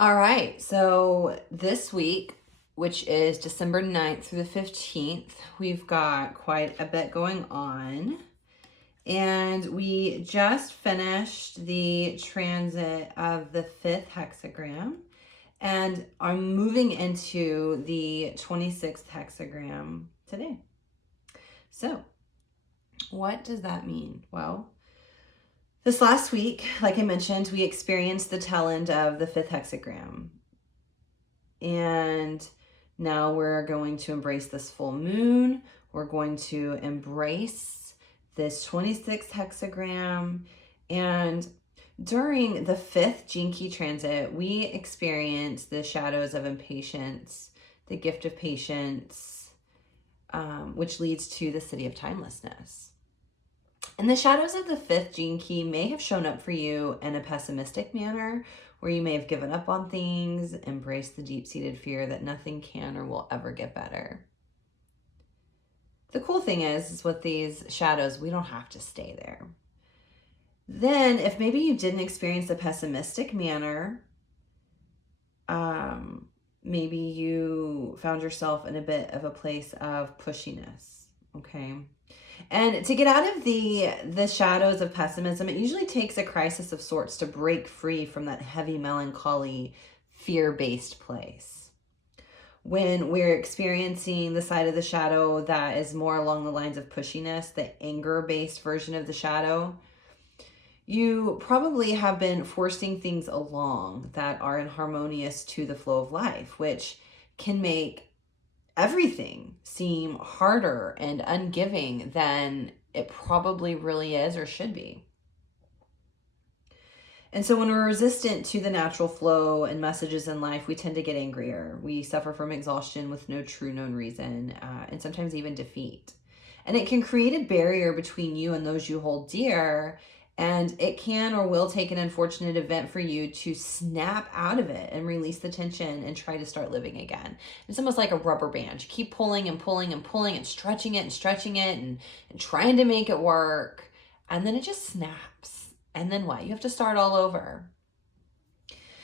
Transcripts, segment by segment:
All right, so this week, which is December 9th through the 15th, we've got quite a bit going on. And we just finished the transit of the fifth hexagram and are moving into the 26th hexagram today. So, what does that mean? Well, this last week, like I mentioned, we experienced the tail end of the fifth hexagram. And now we're going to embrace this full moon. We're going to embrace this 26th hexagram. And during the fifth Gene Key transit, we experience the shadows of impatience, the gift of patience, which leads to the city of timelessness. And the shadows of the fifth Gene Key may have shown up for you in a pessimistic manner, where you may have given up on things, embraced the deep-seated fear that nothing can or will ever get better. The cool thing is with these shadows, we don't have to stay there. Then, if maybe you didn't experience the pessimistic manner, maybe you found yourself in a bit of a place of pushiness, okay? And to get out of the shadows of pessimism, it usually takes a crisis of sorts to break free from that heavy melancholy, fear-based place. When we're experiencing the side of the shadow that is more along the lines of pushiness, the anger-based version of the shadow, you probably have been forcing things along that are inharmonious to the flow of life, which can make everything seem harder and ungiving than it probably really is or should be. And so when we're resistant to the natural flow and messages in life, we tend to get angrier. We suffer from exhaustion with no true known reason, and sometimes even defeat. And it can create a barrier between you and those you hold dear. And it can or will take an unfortunate event for you to snap out of it and release the tension and try to start living again. It's almost like a rubber band. You keep pulling and pulling and pulling and stretching it and stretching it and trying to make it work. And then it just snaps. And then what? You have to start all over.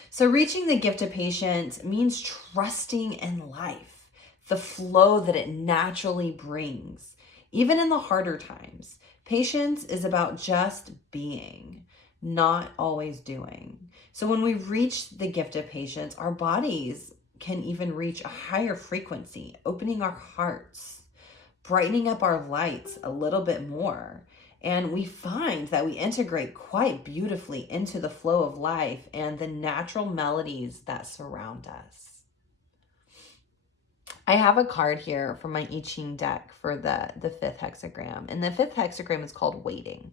So reaching the gift of patience means trusting in life, the flow that it naturally brings, even in the harder times. Patience is about just being, not always doing. So when we reach the gift of patience, our bodies can even reach a higher frequency, opening our hearts, brightening up our lights a little bit more. And we find that we integrate quite beautifully into the flow of life and the natural melodies that surround us. I have a card here from my I Ching deck for the fifth hexagram. And the fifth hexagram is called waiting.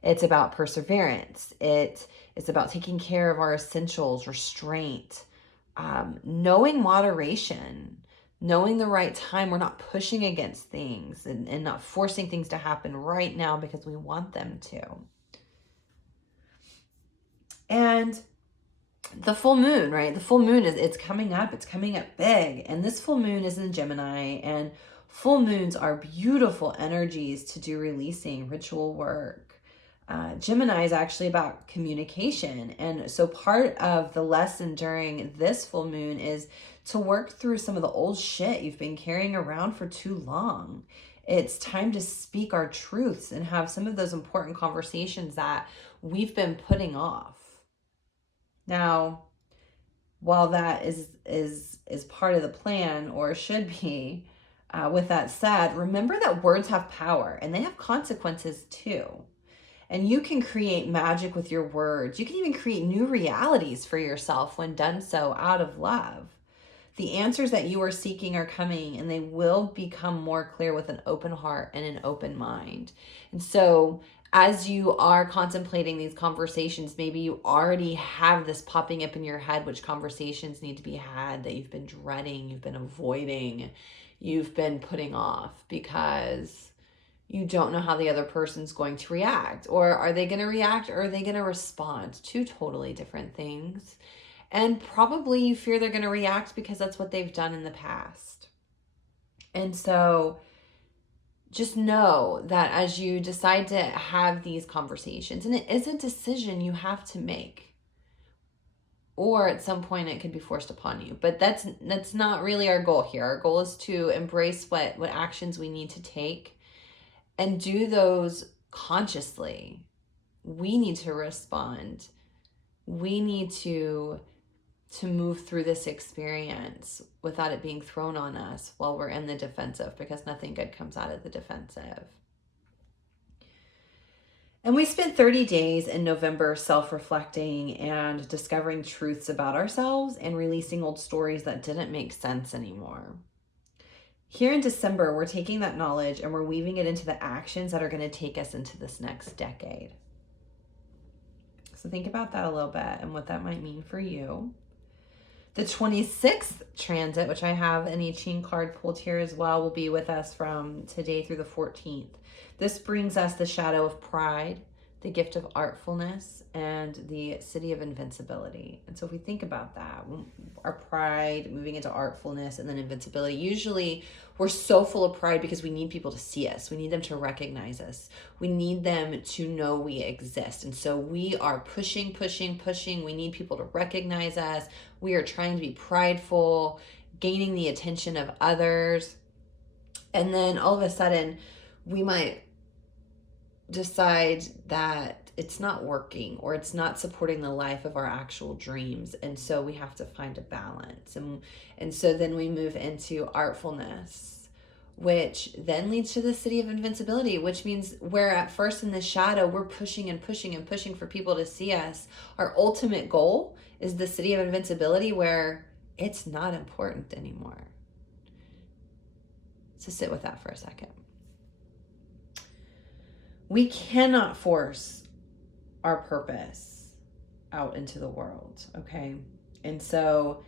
It's about perseverance. It's about taking care of our essentials, restraint, knowing moderation, knowing the right time. We're not pushing against things and not forcing things to happen right now because we want them to. And the full moon, right? The full moon it's coming up big. And this full moon is in Gemini, and full moons are beautiful energies to do releasing, ritual work. Gemini is actually about communication. And so part of the lesson during this full moon is to work through some of the old shit you've been carrying around for too long. It's time to speak our truths and have some of those important conversations that we've been putting off. Now, while that is part of the plan, or should be, with that said, remember that words have power and they have consequences too. And you can create magic with your words. You can even create new realities for yourself when done so out of love. The answers that you are seeking are coming, and they will become more clear with an open heart and an open mind. And so as you are contemplating these conversations, maybe you already have this popping up in your head, which conversations need to be had that you've been dreading, you've been avoiding, you've been putting off because you don't know how the other person's going to react. Or are they going to react, or are they going to respond? Two totally different things. And probably you fear they're going to react because that's what they've done in the past. And so just know that as you decide to have these conversations, and it is a decision you have to make, or at some point it could be forced upon you. But that's not really our goal here. Our goal is to embrace what actions we need to take and do those consciously. We need to respond. We need to move through this experience without it being thrown on us while we're in the defensive, because nothing good comes out of the defensive. And we spent 30 days in November self-reflecting and discovering truths about ourselves and releasing old stories that didn't make sense anymore. Here in December, we're taking that knowledge and we're weaving it into the actions that are going to take us into this next decade. So think about that a little bit and what that might mean for you. The 26th transit, which I have an I Ching card pulled here as well, will be with us from today through the 14th. This brings us the shadow of pride, the gift of artfulness, and the city of invincibility. And so if we think about that, our pride moving into artfulness and then invincibility, usually we're so full of pride because we need people to see us. We need them to recognize us. We need them to know we exist. And so we are pushing. We need people to recognize us. We are trying to be prideful, gaining the attention of others. And then all of a sudden, we might decide that it's not working or it's not supporting the life of our actual dreams. And so we have to find a balance. And so then we move into artfulness, which then leads to the city of invincibility, which means where at first in the shadow, we're pushing for people to see us. Our ultimate goal is the city of invincibility, where it's not important anymore. So sit with that for a second. We cannot force our purpose out into the world, okay? And so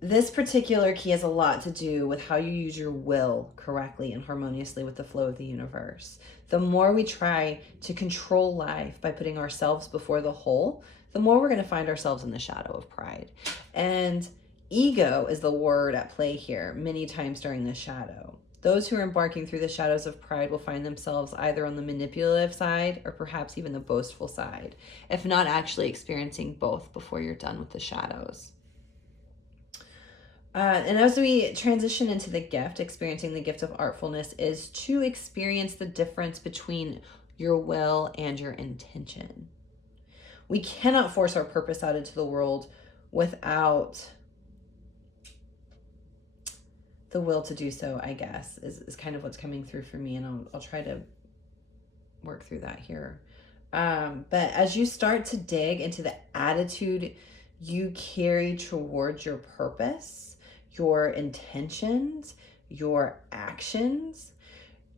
this particular key has a lot to do with how you use your will correctly and harmoniously with the flow of the universe. The more we try to control life by putting ourselves before the whole, the more we're going to find ourselves in the shadow of pride. And ego is the word at play here many times during the shadow. Those who are embarking through the shadows of pride will find themselves either on the manipulative side or perhaps even the boastful side, if not actually experiencing both before you're done with the shadows. And as we transition into the gift, experiencing the gift of artfulness is to experience the difference between your will and your intention. We cannot force our purpose out into the world without the will to do so, I guess, is kind of what's coming through for me. And I'll try to work through that here. But as you start to dig into the attitude you carry towards your purpose, your intentions, your actions,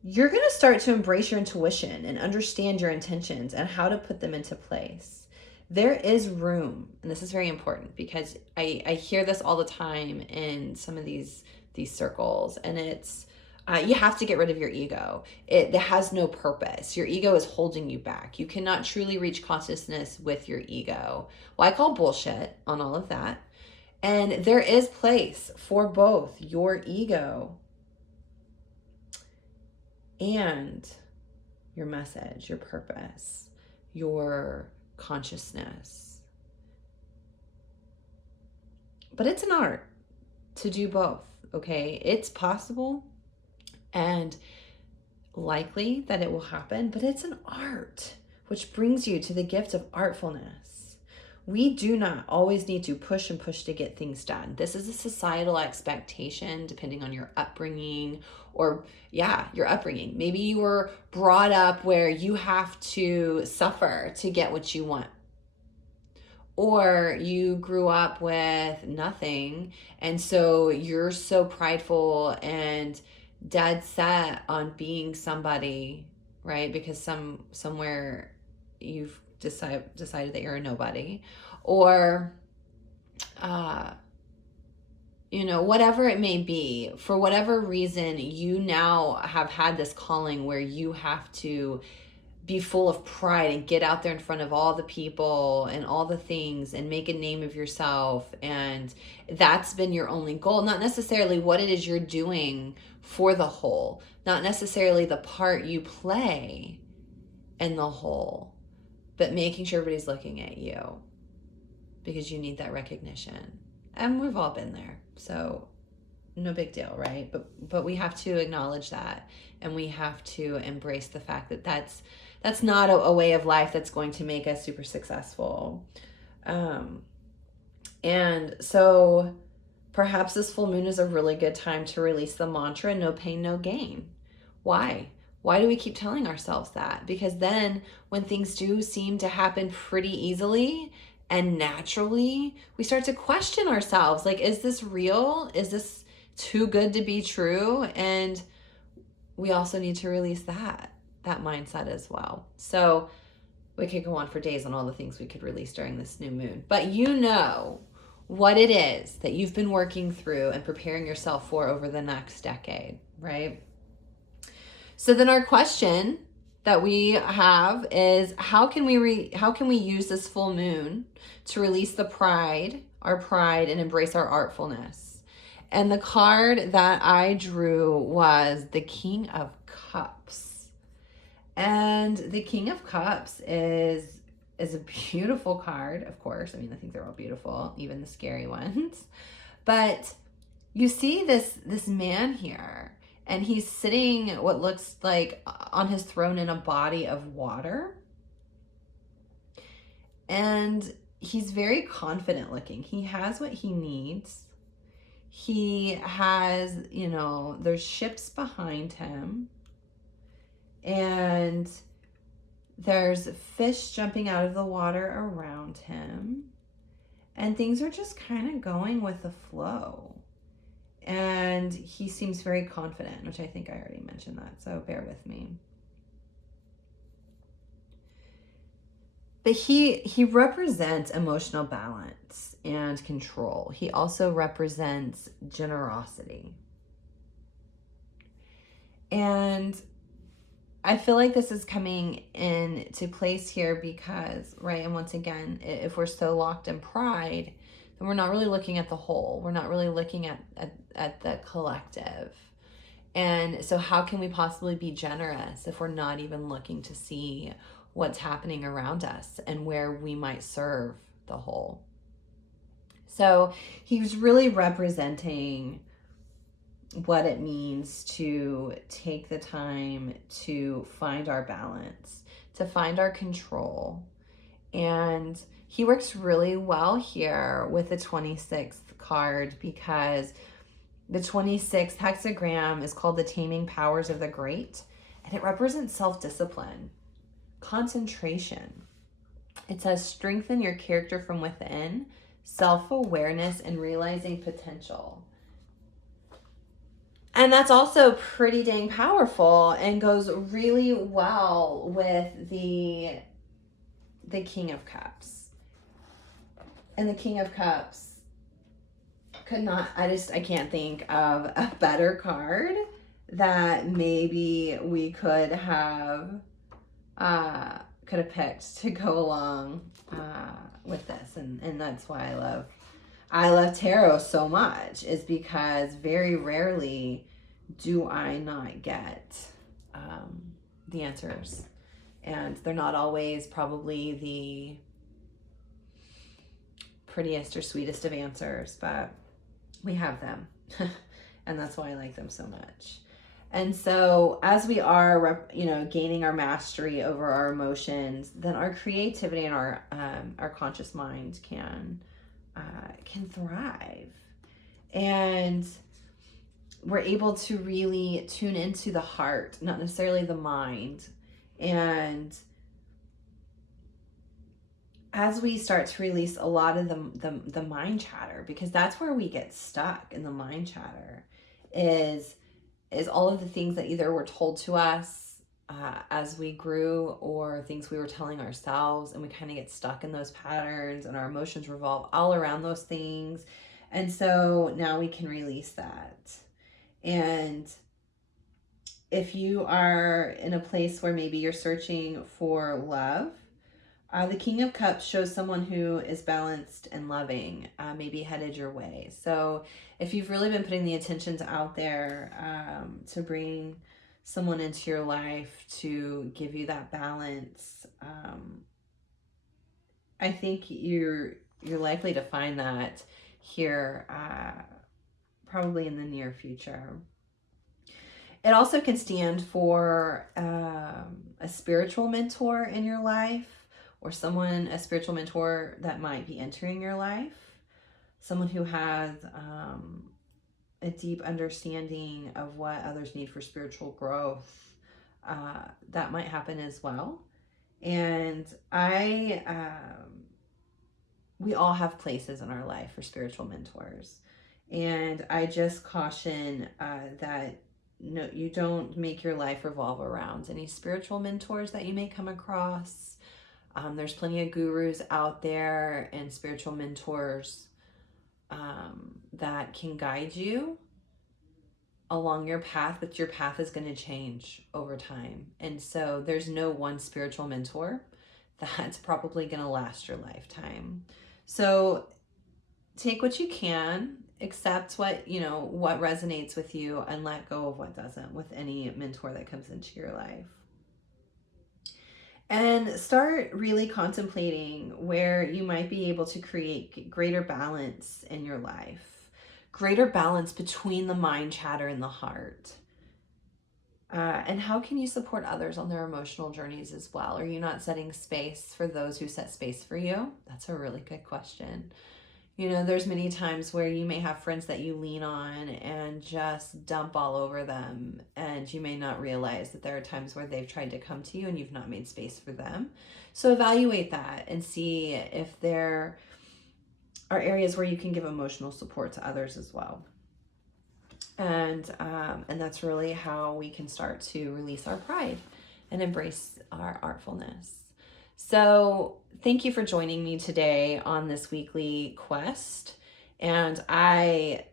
you're going to start to embrace your intuition and understand your intentions and how to put them into place. There is room, and this is very important because I hear this all the time in some of these circles, and it's you have to get rid of your ego. It has no purpose. Your ego is holding you back. You cannot truly reach consciousness with your ego. Well, I call bullshit on all of that. And there is place for both your ego and your message, your purpose, your consciousness. But it's an art to do both. Okay, it's possible and likely that it will happen, but it's an art, which brings you to the gift of artfulness. We do not always need to push to get things done. This is a societal expectation depending on your upbringing your upbringing. Maybe you were brought up where you have to suffer to get what you want. Or you grew up with nothing, and so you're so prideful and dead set on being somebody, right? Because somewhere you've decided that you're a nobody, or whatever it may be. For whatever reason, you now have had this calling where you have to be full of pride and get out there in front of all the people and all the things and make a name of yourself. And that's been your only goal, not necessarily what it is you're doing for the whole, not necessarily the part you play in the whole, but making sure everybody's looking at you. because you need that recognition. And we've all been there. So no big deal, right? But we have to acknowledge that, and we have to embrace the fact that that's not a way of life that's going to make us super successful. And so perhaps this full moon is a really good time to release the mantra, no pain, no gain. Why? Why do we keep telling ourselves that? Because then when things do seem to happen pretty easily and naturally, we start to question ourselves. Like, is this real? Is this too good to be true? And we also need to release that mindset as well. So we could go on for days on all the things we could release during this new moon. But you know what it is that you've been working through and preparing yourself for over the next decade, right? So then our question that we have is, how can we use this full moon to release our pride, and embrace our artfulness? And the card that I drew was the King of Cups. And the King of Cups is a beautiful card, of course. I mean, I think they're all beautiful, even the scary ones. But you see this man here, and he's sitting what looks like on his throne in a body of water. And he's very confident looking. He has what he needs. He has, there's ships behind him. And there's fish jumping out of the water around him. And things are just kind of going with the flow. And he seems very confident, which I think I already mentioned that, so bear with me. But he represents emotional balance and control. He also represents generosity. And I feel like this is coming into place here because, right, and once again, if we're so locked in pride, then we're not really looking at the whole. We're not really looking at the collective. And so how can we possibly be generous if we're not even looking to see what's happening around us and where we might serve the whole? So he was really representing what it means to take the time to find our balance, to find our control. And he works really well here with the 26th card, because the 26th hexagram is called the Taming Powers of the Great, and it represents self-discipline, concentration. It says strengthen your character from within, self-awareness, and realizing potential. And that's also pretty dang powerful and goes really well with the King of Cups. And the King of Cups I can't think of a better card that maybe we could have picked to go along with this. And that's why I love tarot so much, is because very rarely do I not get the answers. And they're not always probably the prettiest or sweetest of answers, but we have them. And that's why I like them so much. And so as we are, gaining our mastery over our emotions, then our creativity and our conscious mind can thrive. And we're able to really tune into the heart, not necessarily the mind. And as we start to release a lot of the mind chatter, because that's where we get stuck in the mind chatter, is all of the things that either were told to us as we grew, or things we were telling ourselves, and we kind of get stuck in those patterns, and our emotions revolve all around those things. And so now we can release that. And if you are in a place where maybe you're searching for love, the King of Cups shows someone who is balanced and loving, maybe headed your way. So if you've really been putting the intentions out there to bring someone into your life to give you that balance, I think you're you're likely to find that here probably in the near future. It also can stand for a spiritual mentor in your life, or a spiritual mentor that might be entering your life, someone who has a deep understanding of what others need for spiritual growth. That might happen as well. And we all have places in our life for spiritual mentors. And I just caution that no, you don't make your life revolve around any spiritual mentors that you may come across. There's plenty of gurus out there and spiritual mentors that can guide you along your path, but your path is going to change over time. And so there's no one spiritual mentor that's probably going to last your lifetime. So take what you can, accept what resonates with you, and let go of what doesn't with any mentor that comes into your life. And start really contemplating where you might be able to create greater balance in your life, greater balance between the mind chatter and the heart. And how can you support others on their emotional journeys as well? Are you not setting space for those who set space for you? That's a really good question. There's many times where you may have friends that you lean on and just dump all over them, and you may not realize that there are times where they've tried to come to you and you've not made space for them. So evaluate that and see if there are areas where you can give emotional support to others as well. And that's really how we can start to release our pride and embrace our artfulness. So thank you for joining me today on this weekly quest. And I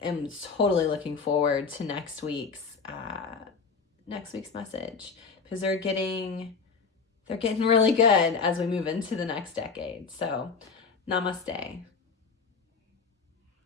am totally looking forward to next week's message, because they're getting really good as we move into the next decade. So namaste.